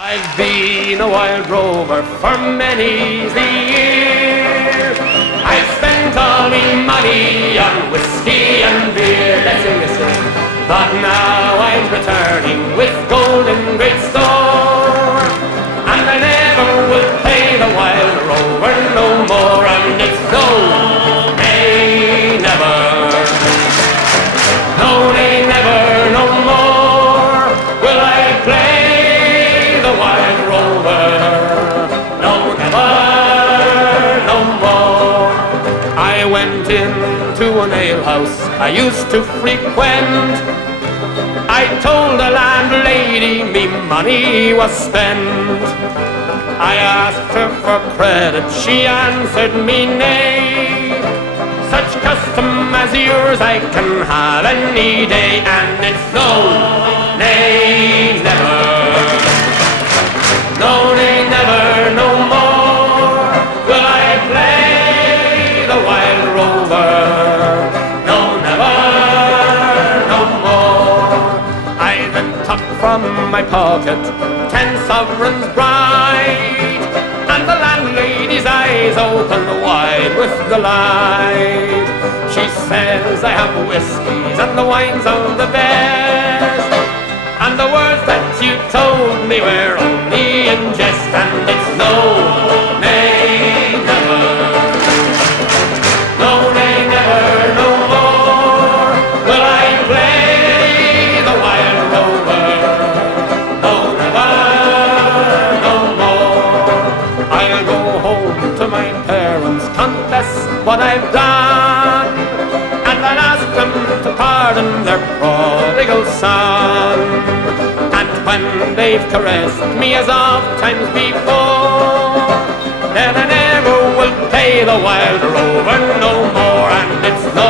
I've been a wild rover for many's the year. I've spent all me money on whiskey and beer. Let's sing this song. But now I'm returning with gold in great store, and I never will play the wild rover no more. And it's no, nay, never. No, nay, never, no more will I play the wild rover. No, never, no more. I went into an alehouse I used to frequent. I told the landlady me money was spent. I asked her for credit, she answered me nay. Such custom as yours I can have any day, and it's no, nay, never. No, nay, never, no more will I play the wild rover. No, never, no more. I then took from my pocket 10 sovereigns bright, and the landlady's eyes opened wide with delight. She says I have whiskies and the wines of the best, and the words that you told me were only in jest, and it's no, nay, never. No, nay, never, no more will I play the wild rover. No, never, no more. I'll go home to my parents, confess what I've done, and I'll ask them to pardon their prodigal son. And when they've caressed me as oft times before, then I never will play the wild rover no more, and it's no